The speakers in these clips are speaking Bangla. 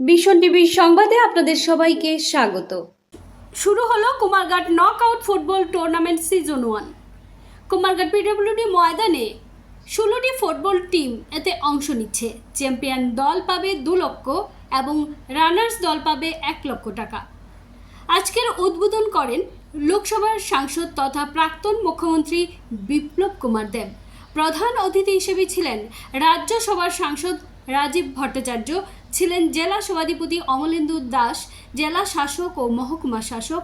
ভীষণ টিভির সংবাদে আপনাদের সবাইকে স্বাগত। শুরু হলো Kumarghat knockout football tournament season 1। Kumarghat PWD ময়দানে 16টি ফুটবল টিম এতে অংশ নিচ্ছে। চ্যাম্পিয়ন দল পাবে 2 লক্ষ এবং রানার্স দল পাবে 1 লক্ষ টাকা। আজকের উদ্বোধন করেন লোকসভার সাংসদ তথা প্রাক্তন মুখ্যমন্ত্রী বিপ্লব কুমার দেব। প্রধান অতিথি হিসেবে ছিলেন রাজ্যসভার সাংসদ রাজীব ভট্টাচার্য, ছিলেন জেলা সভাধিপতি অমলেন্দু দাস, জেলা শাসক ও মহকুমা শাসক।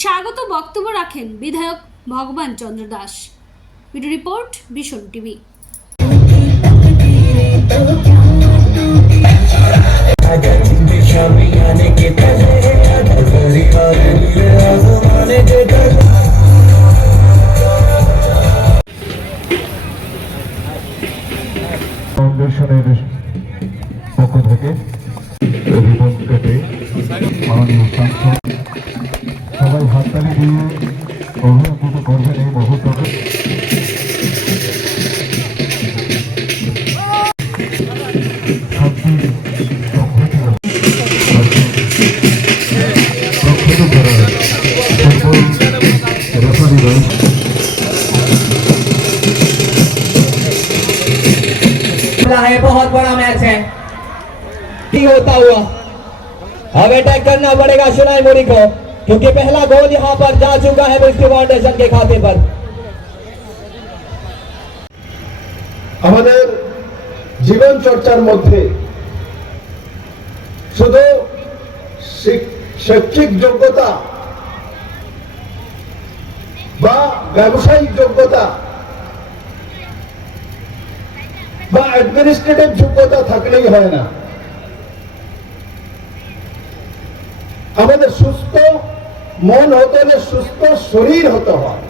স্বাগত বক্তব্য রাখেন বিধায়ক ভগবান চন্দ্র দাস। ভিডিও রিপোর্ট ভীষণ টিভি। ফাউন্ডেশনের পক্ষ থেকে রিবন কেটে মাননীয় সাংসদ সবাই হাততালি দিয়ে অভিনন্দিত করবেন এই মুহূর্তকে। প্রখ্যাত করা ফুটবল রেফারি রয়েছে। है बहुत बड़ा मैच है होता हुआ अब अटैक करना पड़ेगा सुनाई मोरी को, क्योंकि पहला गोल यहां पर जा चुका है मिल्की फाउंडेशन के खाते पर। আমাদের জীবন চর্চার মধ্যে শুধু শৈক্ষিক যোগ্যতা বা ব্যবসায়িক যোগ্যতা বা অ্যাডমিনিস্ট্রেটিভ যোগ্যতা থাকলেই হয় না। আমাদের সুস্থ মন হতে হলে সুস্থ শরীর হতে হয়।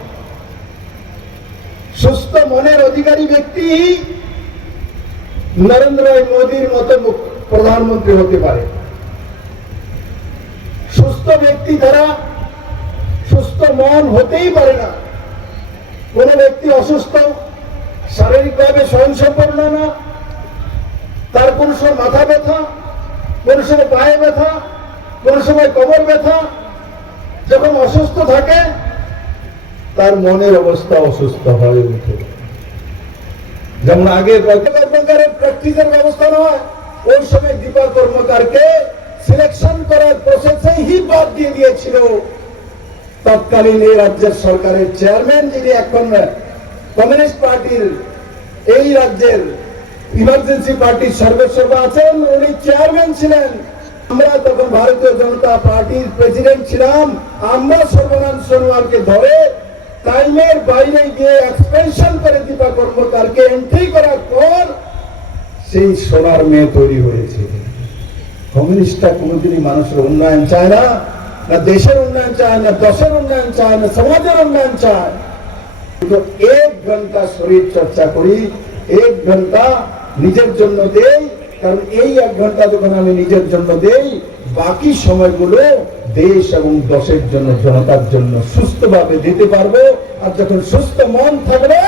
সুস্থ মনের অধিকারী ব্যক্তি নরেন্দ্র মোদীর মতো প্রধানমন্ত্রী হতে পারে। সুস্থ ব্যক্তি দ্বারা সুস্থ মন হতেই পারে না। কোন ব্যক্তি অসুস্থ, শারীরিকভাবে স্বয়ংসম্পূর্ণ না, তার কোন সময় মাথা ব্যথা, কোন সময় পায়ে ব্যথা, কোন সময় কোমর ব্যথা, যখন অসুস্থ থাকে তার মনের অবস্থা অসুস্থ হয়ে ওঠে। যেমন আগে কর্মকারের প্র্যাকটিসের ব্যবস্থা নয়, ওই সময় দীপা কর্মকারকে সিলেকশন করার প্রসেসেই বাদ দিয়ে দিয়েছিল তৎকালীন এই রাজ্যের সরকারের চেয়ারম্যান, যিনি এখন কমিউনিস্ট পার্টির এই রাজ্যের ইমার্জেন্সি পার্টির সর্বেসর্বা আছেন, উনি চেয়ারম্যান ছিলেন। আমরা তখন ভারতীয় জনতা পার্টির প্রেসিডেন্ট ছিলাম। আমরা সর্বানন্দ সোনোয়ালকে ধরে টাইমের বাইরে গিয়ে এক্সপেনশন করে দীপা কর্মকারকে এন্ট্রি করার পর সেই সোনার মেয়ে তৈরি হয়েছে। কমিউনিস্টরা কোনোদিনই মানুষের উন্নয়ন চায় না, না দেশের উন্নয়ন চায় না, দশের উন্নয়ন চায় না, সমাজের উন্নয়ন চায়। তো 1 ঘন্টা শরীর চর্চা করি, 1 ঘন্টা নিজের জন্য দেই, কারণ এই 1 ঘন্টা যখন আমি নিজের জন্য দেই, বাকি সময়গুলো দেশ এবং দশের জন্য, জনতার জন্য সুস্থভাবে দিতে পারবো। আর যখন সুস্থ মন থাকবে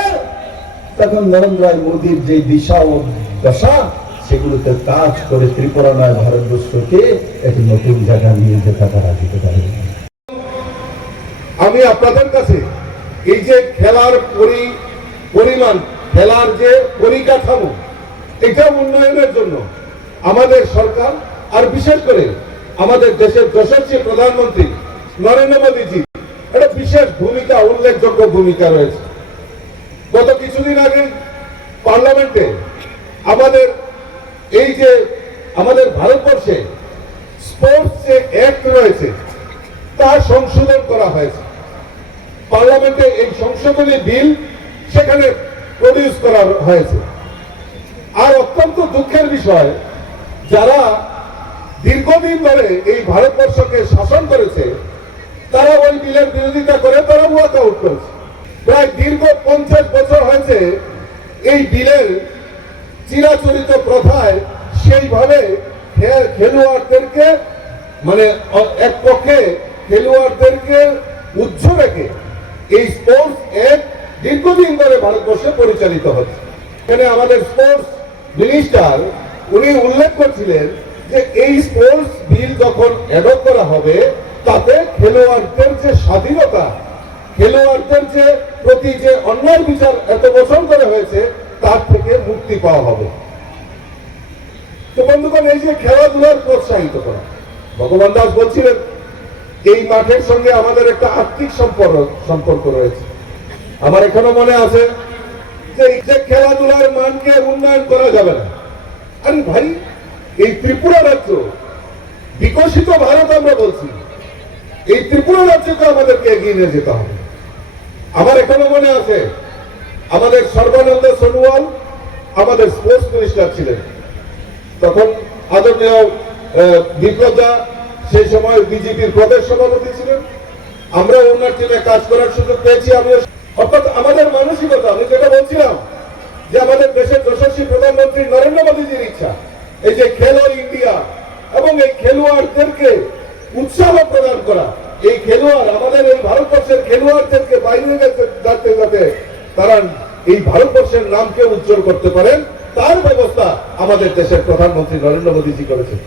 তখন নরেন্দ্র মোদীর যে দিশা ও দশা, সেগুলোতে কাজ করে ত্রিপুরা নয় ভারতবর্ষকে একটি নতুন জায়গা নিয়ে যেতে পারে। আমি আপনাদের কাছে এই যে খেলার পরিমাণ, খেলার যে পরিকাঠামো, এটা উন্নয়নের জন্য আমাদের সরকার আর বিশেষ করে আমাদের দেশের যশস্বী প্রধানমন্ত্রী নরেন্দ্র মোদীজি একটা বিশেষ ভূমিকা, উল্লেখযোগ্য ভূমিকা রয়েছে। গত কিছুদিন আগে পার্লামেন্টে আমাদের এই যে আমাদের ভারতবর্ষে স্পোর্টস যে অ্যাক্ট রয়েছে তার সংশোধন করা হয়েছে। পার্লামেন্টে এই সংশোধনী বিল সেখানে প্রডিউস করা হয়েছে। আর অত্যন্ত দুঃখের বিষয়, যারা দীর্ঘদিন ধরে এই ভারতবর্ষকে শাসন করেছে তারা ওই বিলের বিরোধিতা করে তারা ওয়াক আউট করেছে। প্রায় দীর্ঘ 50 বছর হয়েছে এই বিলের চিরাচরিত প্রথায় সেইভাবে খেলোয়াড়দেরকে, মানে এক পক্ষে খেলোয়াড়দেরকে উচ্চ রেখে এই স্পোর্টস অ্যাক্ট দীর্ঘদিন ধরে ভারতবর্ষে পরিচালিত হচ্ছে। এখানে আমাদের স্পোর্টস মিনিস্টার উনি উল্লেখ করছিলেন যে এই স্পোর্টস বিল যখন অ্যাডপ্ট করা হবে তাতে খেলোয়াড়দের যে স্বাধীনতা, খেলোয়াড়দের যে প্রতি যে অন্যায় বিচার এত বছর ধরে হয়েছে তার থেকে মুক্তি পাওয়া হবে। তো বন্ধুগণ, এই যে খেলাধুলার প্রোৎসাহিত করা, ভগবান দাস বলছিলেন এই মাঠের সঙ্গে আমাদের একটা আর্থিক সম্পর্ক রয়েছে। আমার এখনো মনে আছে যে এই যে খেলাধুলার মানকে উন্নয়ন করা যাবে না। আরে ভাই, এই ত্রিপুরা রাজ্য বিকশিত ভারত আমরা বলছি, এই ত্রিপুরা রাজ্যকে আমাদেরকে এগিয়ে নিয়ে যেতে হবে। আমার এখনো মনে আছে আমাদের সর্বানন্দ সোনোয়াল আমাদের স্পোর্টস মিনিস্টার ছিলেন, তখন আদরণীয় বিপ্লব দা সেই সময় বিজেপির প্রদেশ সভাপতি ছিলেন। আমরা ওনার টিমে কাজ করার সুযোগ পেয়েছি। অর্থাৎ আমাদের মানসিকতা, আমি যেটা বলছিলাম যে আমাদের দেশের যশস্বী প্রধানমন্ত্রী নরেন্দ্র মোদীজির ইচ্ছা এই যে খেলো ইন্ডিয়া এবং এই খেলোয়াড়দেরকে উৎসাহ প্রদান করা, এই খেলোয়াড় আমাদের এই ভারতবর্ষের খেলোয়াড়দেরকে বাইরে যাতে যাতে তারা এই ভারতবর্ষের নামকে উজ্জ্বল করতে পারেন তার ব্যবস্থা আমাদের দেশের প্রধানমন্ত্রী নরেন্দ্র মোদীজি করেছেন।